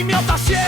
i miota się